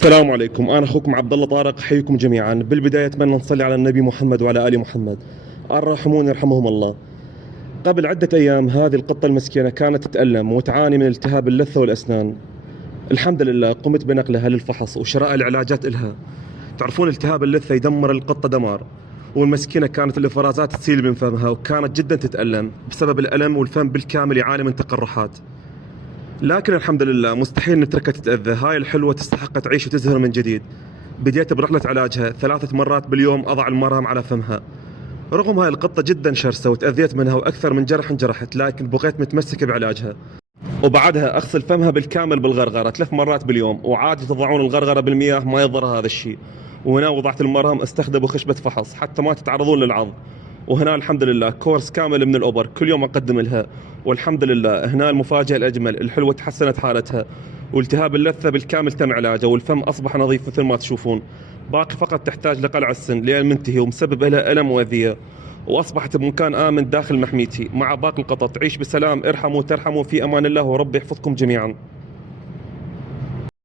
السلام عليكم، أنا أخوكم عبد الله طارق، حيكم جميعا. بالبداية أتمنى نصلي على النبي محمد وعلى آل محمد. الراحمون يرحمهم الله. قبل عدة أيام هذه القطة المسكينة كانت تتألم وتعاني من التهاب اللثة والأسنان. الحمد لله قمت بنقلها للفحص وشراء العلاجات إلها. تعرفون التهاب اللثة يدمر القطة دمار، والمسكينة كانت الإفرازات تسيل من فمها وكانت جدا تتألم بسبب الألم، والفم بالكامل يعاني من تقرحات. لكن الحمد لله مستحيل نتركها تتأذى، هاي الحلوة تستحق تعيش وتزهر من جديد. بديت برحلة علاجها 3 مرات باليوم أضع المرهم على فمها. رغم هاي القطة جدا شرسة وتأذيت منها وأكثر من جرح انجرحت، لكن بقيت متمسك بعلاجها. وبعدها أغسل فمها بالكامل بالغرغرة 3 مرات باليوم، وعادي تضعون الغرغرة بالمياه ما يضرها هذا الشيء. وهنا وضعت المرهم استخدموا خشبة فحص حتى ما تتعرضون للعض. وهنا الحمد لله كورس كامل من الأوبر كل يوم أقدم لها. والحمد لله هنا المفاجأة الأجمل، الحلوة تحسنت حالتها، والتهاب اللثة بالكامل تم علاجه، والفم أصبح نظيف مثل ما تشوفون. باقي فقط تحتاج لقلع السن لين منتهي ومسبب لها ألم وأذية، وأصبحت بمكان آمن داخل محميتي مع باقي القطط. تعيش بسلام، ارحموا ترحموا، في أمان الله ورب يحفظكم جميعا.